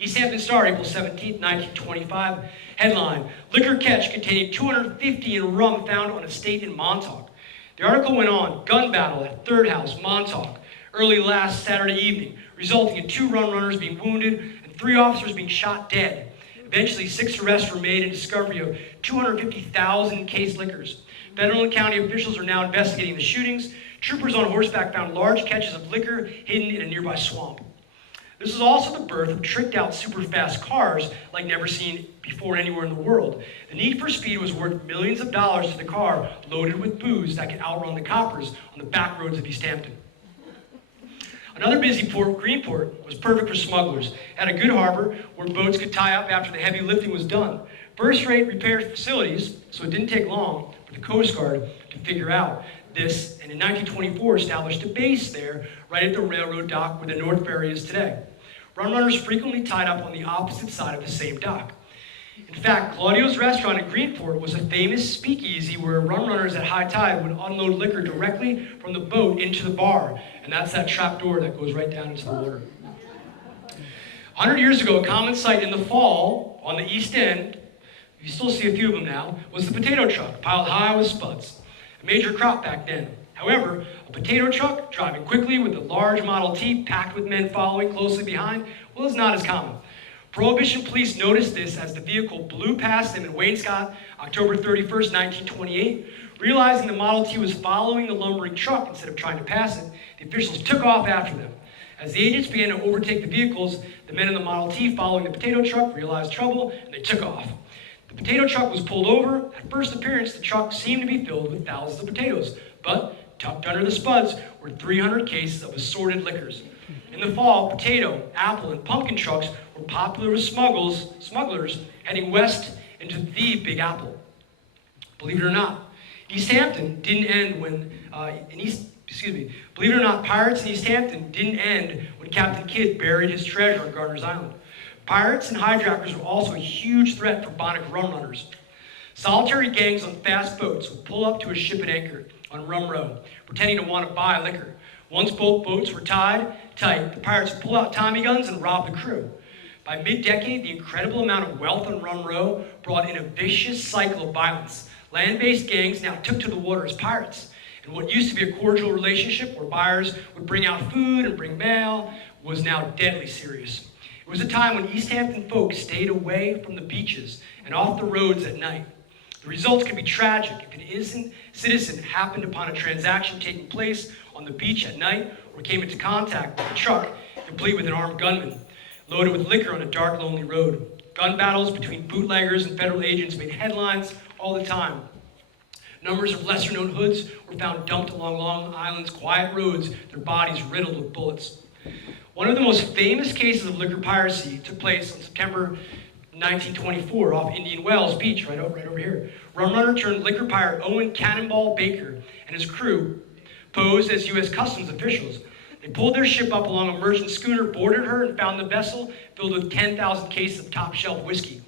East Hampton Star, April 17, 1925. Headline, liquor catch containing 250 in rum found on estate in Montauk. The article went on, gun battle at Third House, Montauk, early last Saturday evening, resulting in 2 Rumrunners being wounded and 3 officers being shot dead. Eventually, 6 arrests were made in discovery of 250,000 case liquors. Federal and county officials are now investigating the shootings. Troopers on horseback found large catches of liquor hidden in a nearby swamp. This is also the birth of tricked-out super-fast cars like never seen before anywhere in the world. The need for speed was worth millions of dollars to the car loaded with booze that could outrun the coppers on the back roads of East Hampton. Another busy port, Greenport, was perfect for smugglers. Had a good harbor where boats could tie up after the heavy lifting was done. First-rate repair facilities, so it didn't take long for the Coast Guard to figure out this, and in 1924 established a base there right at the railroad dock where the North Ferry is today. Rumrunners frequently tied up on the opposite side of the same dock. In fact, Claudio's restaurant in Greenport was a famous speakeasy where Rumrunners at high tide would unload liquor directly from the boat into the bar, and that's that trap door that goes right down into the water. 100 years ago, a common sight in the fall on the East End, you still see a few of them now, was the potato truck piled high with spuds. A major crop back then. However, a potato truck driving quickly with a large Model T packed with men following closely behind, well, is not as common. Prohibition police noticed this as the vehicle blew past them in Wainscott, October 31st, 1928. Realizing the Model T was following the lumbering truck instead of trying to pass it, the officials took off after them. As the agents began to overtake the vehicles, the men in the Model T following the potato truck realized trouble and they took off. The potato truck was pulled over. At first appearance, the truck seemed to be filled with thousands of potatoes, but tucked under the spuds were 300 cases of assorted liquors. In the fall, potato, apple, and pumpkin trucks were popular with smugglers heading west into the Big Apple. Believe it or not, East Hampton didn't end when Believe it or not, pirates in East Hampton didn't end when Captain Kidd buried his treasure on Gardiner's Island. Pirates and hijackers were also a huge threat for Bonac Rumrunners. Solitary gangs on fast boats would pull up to a ship at anchor on Rum Row, pretending to want to buy liquor. Once both boats were tied tight, the pirates would pull out Tommy guns and rob the crew. By mid-decade, the incredible amount of wealth on Rum Row brought in a vicious cycle of violence. Land-based gangs now took to the water as pirates. And what used to be a cordial relationship where buyers would bring out food and bring mail was now deadly serious. It was a time when East Hampton folks stayed away from the beaches and off the roads at night. The results could be tragic if an innocent citizen happened upon a transaction taking place on the beach at night or came into contact with a truck complete with an armed gunman loaded with liquor on a dark, lonely road. Gun battles between bootleggers and federal agents made headlines all the time. Numbers of lesser-known hoods were found dumped along Long Island's quiet roads, their bodies riddled with bullets. One of the most famous cases of liquor piracy took place on September 1924 off Indian Wells Beach, right over here. Rumrunner turned liquor pirate Owen Cannonball Baker and his crew posed as U.S. Customs officials. They pulled their ship up along a merchant schooner, boarded her, and found the vessel filled with 10,000 cases of top-shelf whiskey.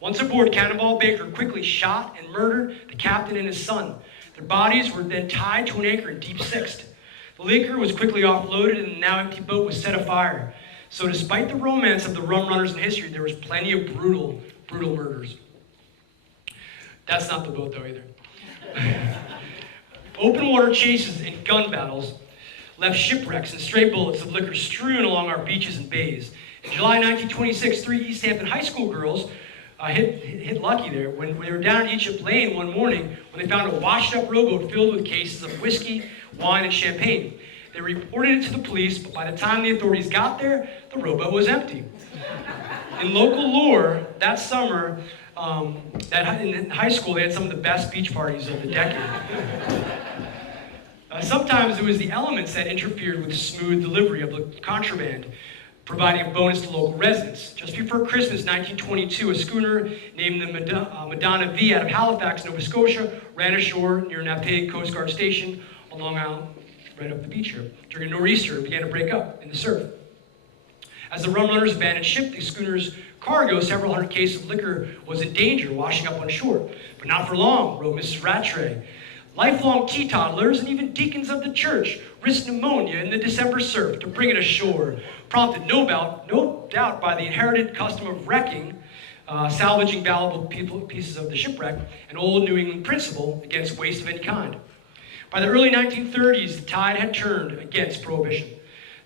Once aboard, Cannonball Baker quickly shot and murdered the captain and his son. Their bodies were then tied to an anchor in Deep Sixth. The liquor was quickly offloaded and the now empty boat was set afire. So despite the romance of the rum runners in history, there was plenty of brutal murders. That's not the boat though either. Open water chases and gun battles left shipwrecks and stray bullets of liquor strewn along our beaches and bays. In July 1926, 3 East Hampton high school girls hit lucky there when they were down at Egypt Lane one morning when they found a washed-up rowboat filled with cases of whiskey, wine, and champagne. They reported it to the police, but by the time the authorities got there, the rowboat was empty. In local lore, that summer, in high school, they had some of the best beach parties of the decade. Sometimes it was the elements that interfered with smooth delivery of the contraband, providing a bonus to local residents. Just before Christmas 1922, a schooner named the Madonna V out of Halifax, Nova Scotia, ran ashore near Nape Coast Guard Station on Long Island, right up the beach here. During a nor'easter, it began to break up in the surf. As the rum runners abandoned ship, the schooner's cargo, several hundred cases of liquor, was in danger, washing up on shore. But not for long, wrote Mrs. Rattray. Lifelong teetotalers and even deacons of the church risked pneumonia in the December surf to bring it ashore, prompted no doubt by the inherited custom of wrecking, salvaging valuable pieces of the shipwreck, an old New England principle against waste of any kind. By the early 1930s, the tide had turned against Prohibition.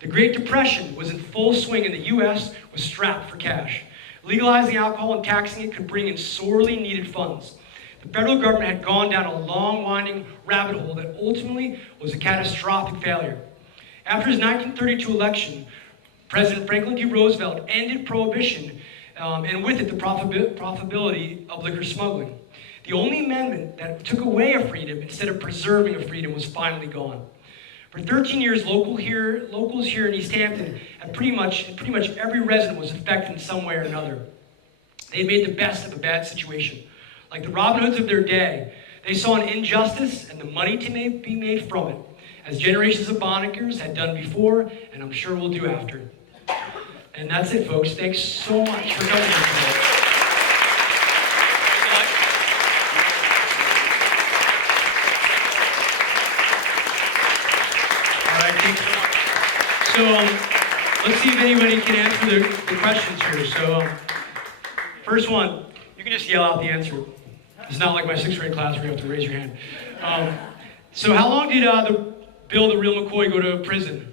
The Great Depression was in full swing and the U.S. was strapped for cash. Legalizing alcohol and taxing it could bring in sorely needed funds. The federal government had gone down a long, winding rabbit hole that ultimately was a catastrophic failure. After his 1932 election, President Franklin D. Roosevelt ended Prohibition, and with it the profitability of liquor smuggling. The only amendment that took away a freedom instead of preserving a freedom was finally gone. For 13 years, locals here in East Hampton, and pretty much every resident was affected in some way or another. They made the best of a bad situation. Like the Robin Hoods of their day, they saw an injustice and the money to be made from it, as generations of Bonacers had done before, and I'm sure will do after. And that's it, folks. Thanks so much for coming here today. All right, thanks. So let's see if anybody can answer the questions here. So first one, you can just yell out the answer. It's not like my 6th grade class where you have to raise your hand. So how long did Bill the Real McCoy go to prison?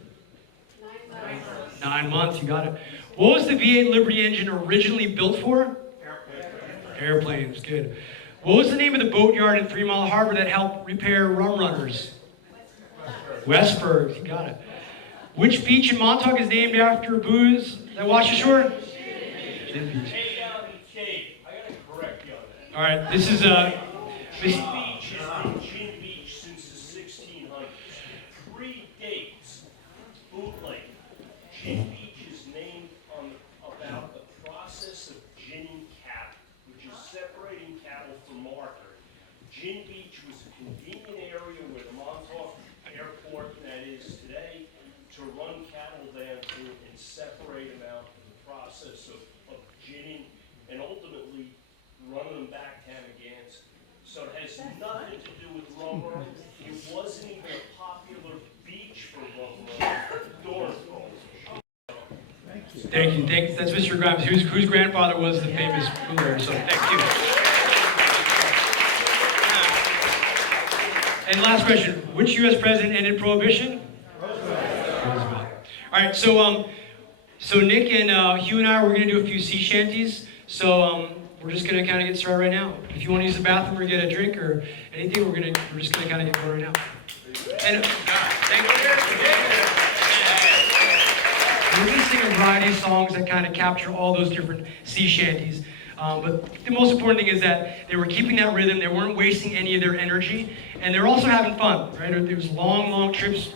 9 months. 9 months, you got it. What was the V8 Liberty engine originally built for? Airplanes, good. What was the name of the boatyard in 3 Mile Harbor that helped repair rum runners? Westburg, you got it. Which beach in Montauk is named after booze that wash ashore? Gin Beach. All right, this is Gin Beach has been Gin Beach since the 1600s. Predates bootleg. Gin Beach is named about the process of ginning cattle, which is separating cattle from martyr. Gin Beach was a convenient area where the Montauk Airport, that is today, to run cattle down through and separate them out in the process of ginning and ultimately running them back to Amagansett. So it has nothing to do with rum running. It wasn't even a popular beach for rum running during Prohibition. Thank you. That's Mr. Grimes, whose grandfather was the famous cooler. So thank you. And last question: which U.S. president ended Prohibition? Roosevelt. All right. So Nick and Hugh and I, we're going to do a few sea shanties. So we're just going to kind of get started right now. If you want to use the bathroom or get a drink or anything, we're just going to kind of get going right now. And thank you. We're going to sing a variety of songs that kind of capture all those different sea shanties. But the most important thing is that they were keeping that rhythm. They weren't wasting any of their energy, and they were also having fun. Right? There was long trips,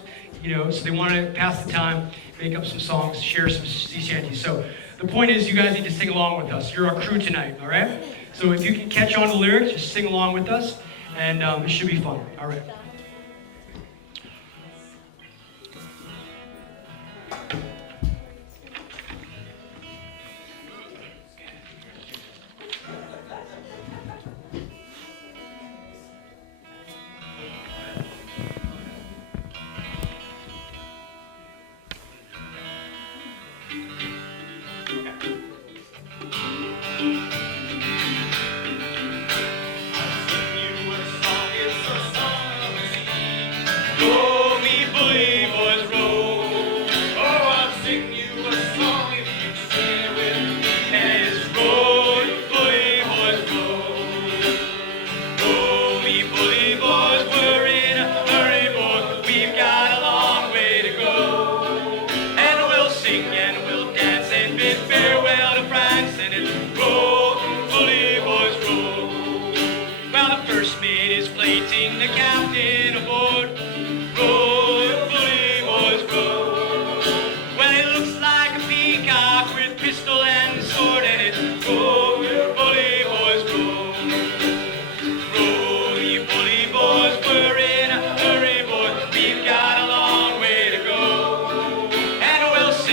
so they wanted to pass the time, make up some songs, share some sea shanties. So the point is, you guys need to sing along with us. You're our crew tonight, all right? So if you can catch on the lyrics, just sing along with us, and it should be fun. All right.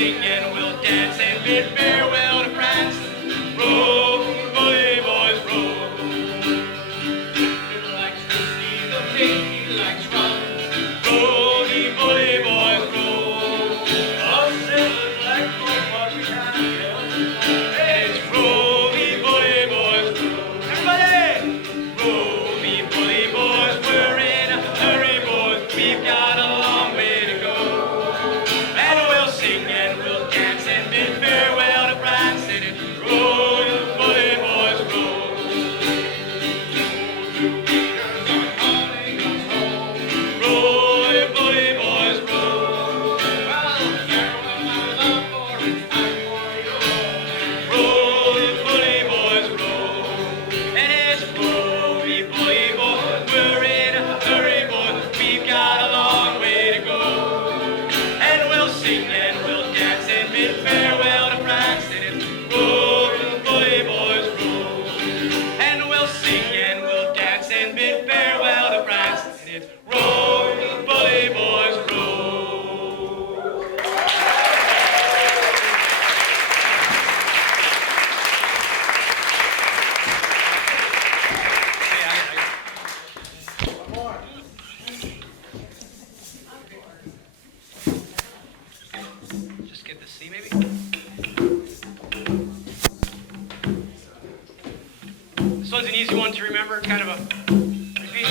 sing and we'll dance and bid farewell to France. Row, bully boys, row. He likes whiskey, the pig, he likes rum. Row, the bully boys, row. Us sailors like both, but we can't tell. It's row, the bully boys, row. Everybody! Row, the bully boys, we're in a hurry, boys. We've got a long way to go. And we'll sing and we'll dance and bid farewell to France. And it's row, the bully boys, row. Row, the bully boys, row. Row, the bully boys, row. And it's row, the bully boys, we're in a hurry, boys. We've got a long way to go. And we'll sing and we'll dance and bid farewell to France. And it's row, the bully boys, row. And we'll sing and we'll dance and bid farewell to France. And it's row, the bully boys, row. Just get the C maybe? This one's an easy one to remember, kind of a repeat.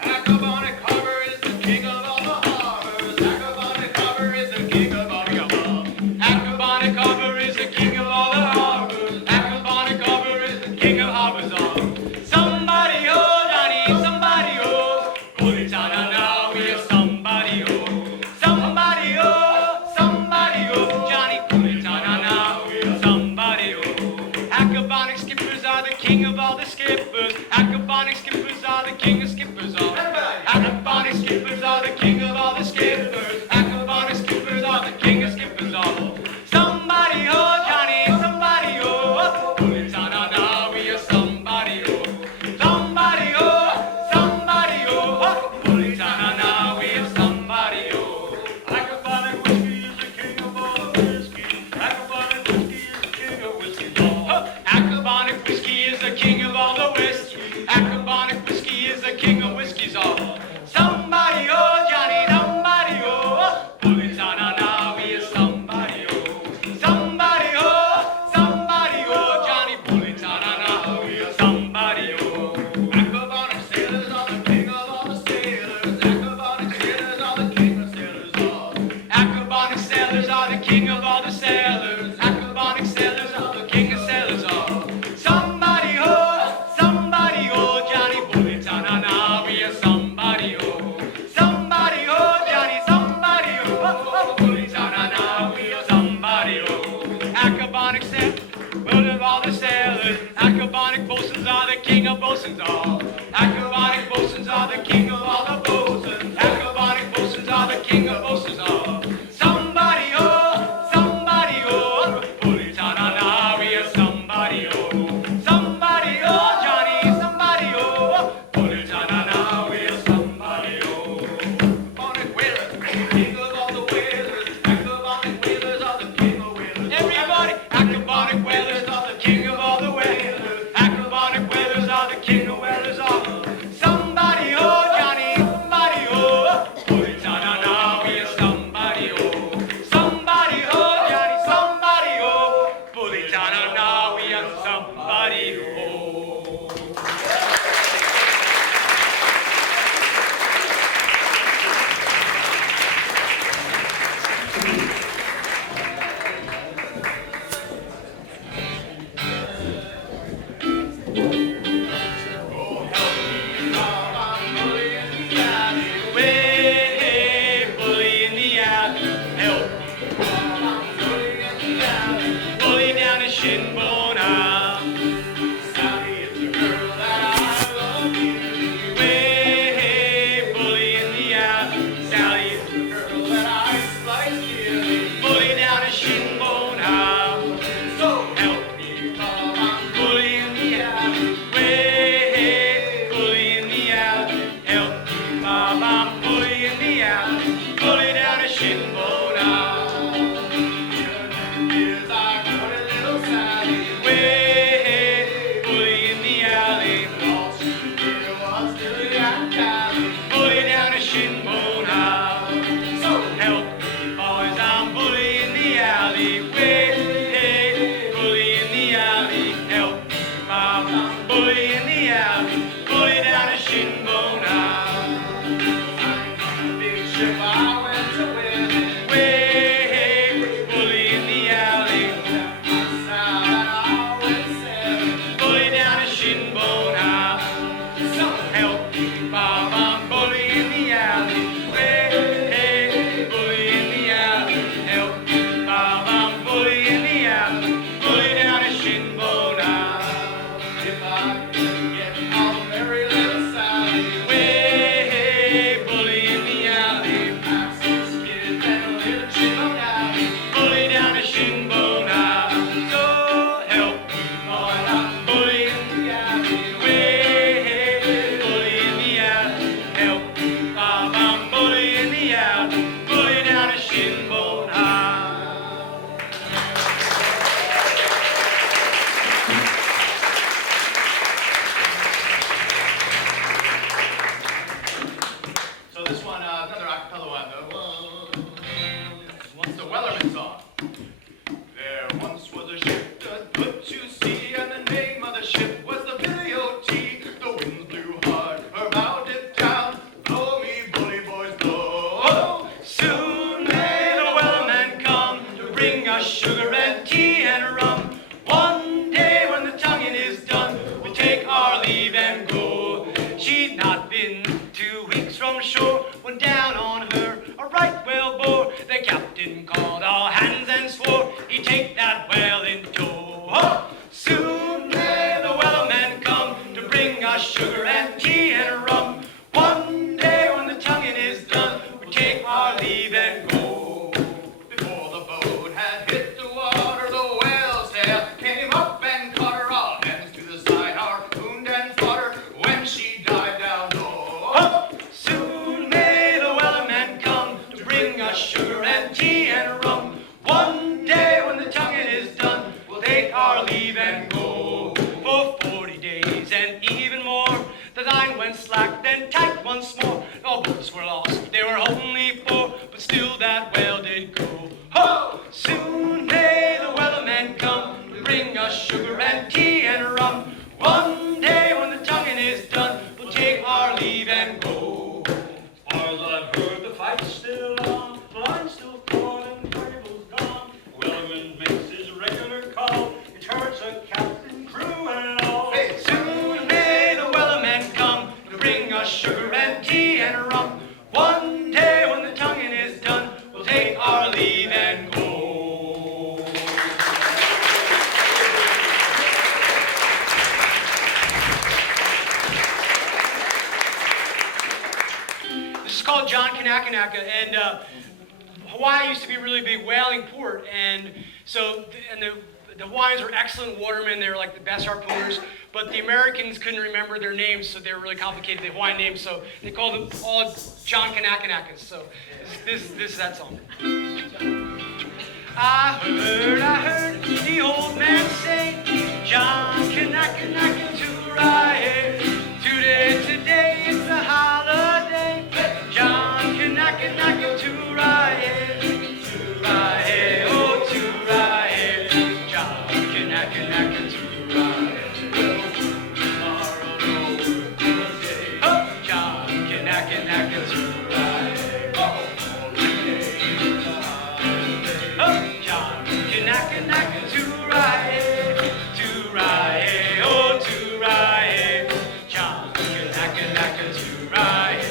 Acrobonic harbor is the king of all the harbors. Acrobonic harbor is the king of all the harbors. Acrobonic harbor is the king of all the harbors. Acrobonic harbor is the king of harbors all. Somebody oh Johnny, somebody oh. Pulitana now we are somebody oh. Somebody oh Johnny Pulitana now we are somebody oh. Acrobonic skippers are the king of all the skippers. Acrobonic skippers are the king of skippers all. Acrobonic skippers are the king of all the skippers. Acrobonic skippers are the king of skippers all. Somebody oh Johnny, somebody oh. Pulitana now we are somebody oh. Somebody oh, somebody oh. Pulitana now we are somebody oh. Acrobonic whiskey is the king of all the whiskey. Acrobonic whiskey is the king of whiskey all. Acrobonic whiskey is the king of all the whiskey. Acrobonic whiskey is the king of whiskeys all. Somebody oh Johnny, somebody oh. Pulitana now we are somebody oh. Somebody oh, somebody oh. Johnny Pulitana now we are somebody oh. Acrobonic sailors are the king of all the sailors. Acrobonic sailors are the king of sailors all. Acrobonic sailors are the king of all the sailors. Acrobonic sailors are the king of sailors all. Somebody oh, Johnny Pulitana now we are somebody oh. Somebody oh, Johnny, somebody oh. Pulitana now we are somebody oh. Acrobonic sailors, world of all the sailors. Acrobonic bosuns are the king of bosuns all. Acrobonic bosuns are the king of all the bosuns. Acrobonic bosuns are the king of bosuns all. Somebody oh, Pulitana now we are somebody oh. Somebody oh, Johnny, somebody oh. Pulitana now we are somebody oh. Acrobonic whalers, king of all the whalers. Acrobonic whalers are the king of whalers. Everybody, acrobonic whalers are the king of all the whalers. Acrobonic whalers are the king of whalers all. Somebody oh, Johnny, somebody oh. Pulitana now we are somebody oh. Somebody oh, Johnny, somebody oh. Pulitana now we are somebody oh. Way, bully in the alley, help me. Bully down a shin bone now. Sally is the girl that I love. Way, bully in the alley, Sally is the girl that I like dearly. Bully down a shin bone now. So help me, Mama, bully in the alley. Way, bully in the alley, help me, Mama, bully in the alley. Bully down a shin bone now. us sugar and tea and rum. One day when the tonguing is done, we'll take our leave and go. She'd not been 2 weeks from shore when down on her a right whale bore. The captain called all hands and swore he'd take that whale in tow. Oh! Soon may the whalemen come to bring us sugar and tea and rum. One day when the tonguing is done, we take our leave and go. Before the boat had hit the water, the whale's tail came up and caught her all hands to the side, harpooned and fought her when she dived down low. Oh! Soon may the whalemen come to bring us sugar and tea and rum. One day when the tonguing is done, we'll take our leave and go. For 40 days and even more, the line went slack, then tight once more. All boats were lost, they were only 4, but still that whale did go. Ho! Soon may the whalemen come to bring us sugar and tea and rum. One day when the tonguing is done, we'll take our leave and go. As far as I've heard, the fight's still on, the line's still torn and the cable's gone. Wellman makes his regular call, it hurts a captain, crew and all. Hey, Soon may the whalemen come to bring us sugar and tea and rum. One day when the tonguing is done, we'll take our leave and go. This is called John Kanakanaka, and Hawaii used to be a really big whaling port, and so the Hawaiians were excellent watermen. They were like the best harpooners, but the Americans couldn't remember their names, so they were really complicated, the Hawaiian names, so they called them all John Kanakanakas. So this is that song. I heard the old man say, John Kanakanaka to ride. Today it's a holiday. John Kanakanaka to ride. To ride, oh to ride. John Kanakanaka to ride. Tomorrow no work today. Oh, John Kanakanaka to ride. Oh, John Kanakanaka to ride. To ride, oh to ride. John Kanakanaka to ride.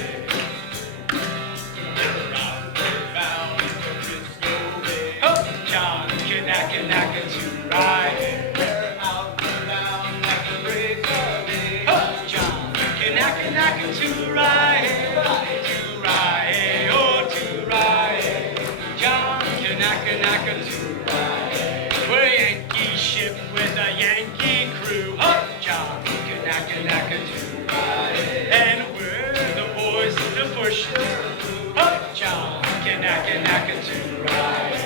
John Kanakanaka to ride. John Kanakanaka to ride. To ride, oh to ride. John Kanakanaka to ride. We're a Yankee ship with a Yankee crew. John Kanakanaka to ride. And we're the boys to push the crew. John Kanakanaka to ride.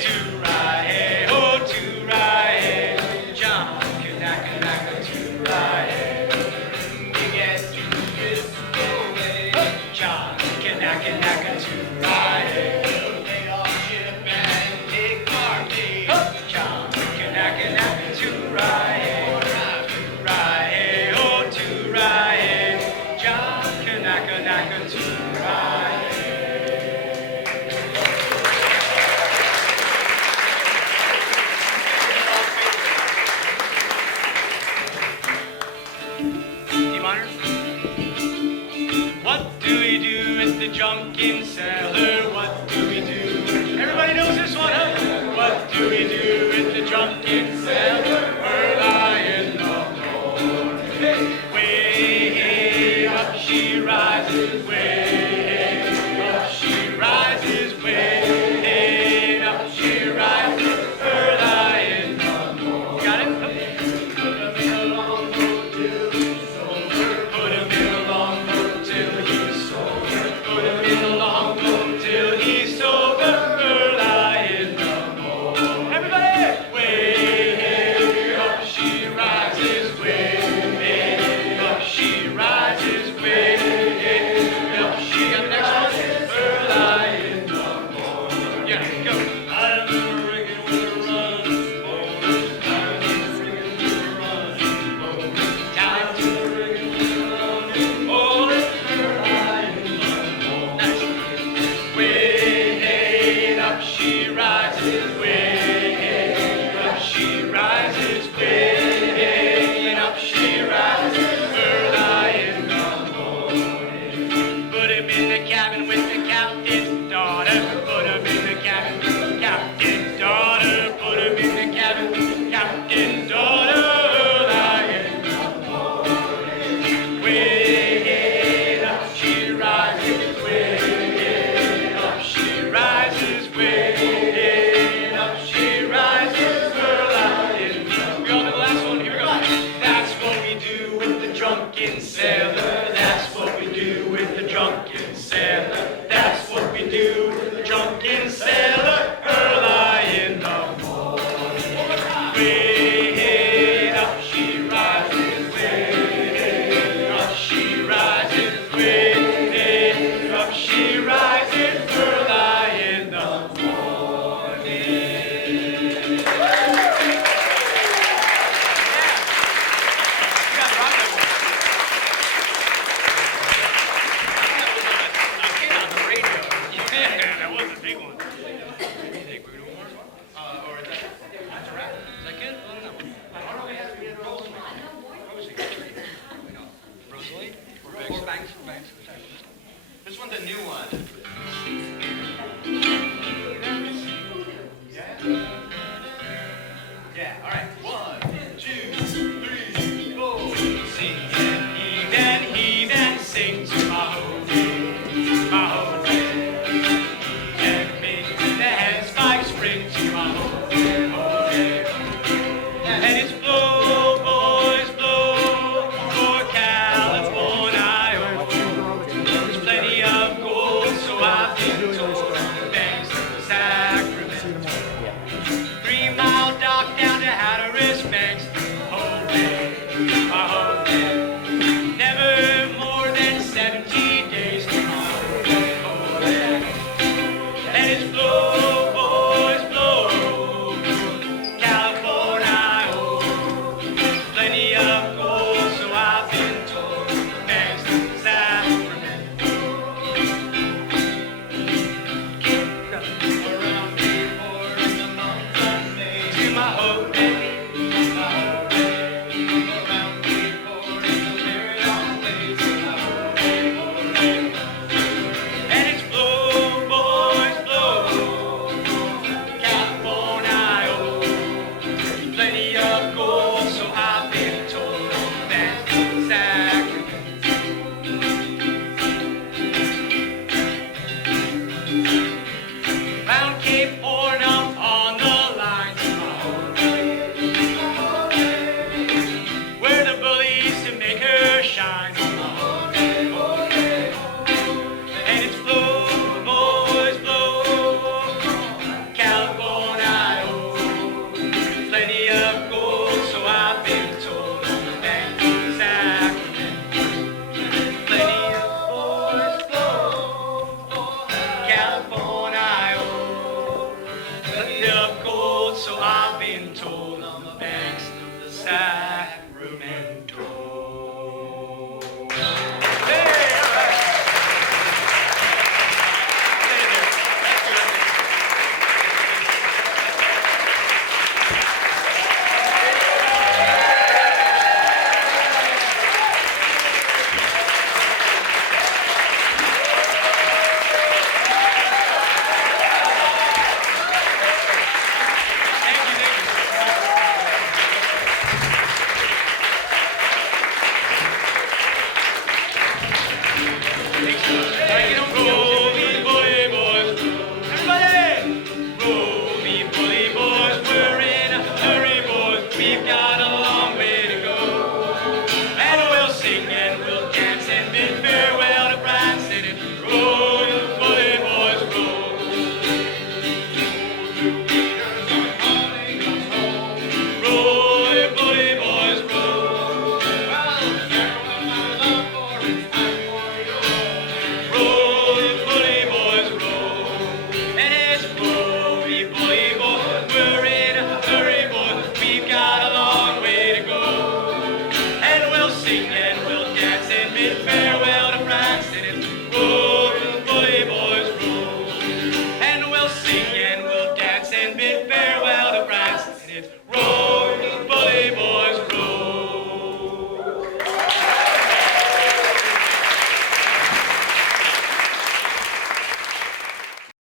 To ride, oh to ride. John Kanakanaka to ride. We get to Frisco Bay. John Kanakanaka to ride. Lay off ship and take our day. John Kanakanaka to ride. To ride, oh to ride. John Kanakanaka to ride. D minor. What do we do at the Junkin Cellar? What do we do? Everybody knows this one, huh? What do we do at the Junkin Cellar? Early in the morning. Way up she rises, way up she rises, way up she rises. Early in the morning. Got it? Put him in a long boat till he's sober. Put him in a long boat till he's sober. Put him in a long boat till he's sober. Early in the morning. Everybody! Way up she rises, way up she rises, way up she. Got the next one? Early in the morning. Yeah, go. I'm a rigging with a run. I'm a rigging with a run. Time to the rigging with a run. Oh, early in the morning. Nice. Way up she rises.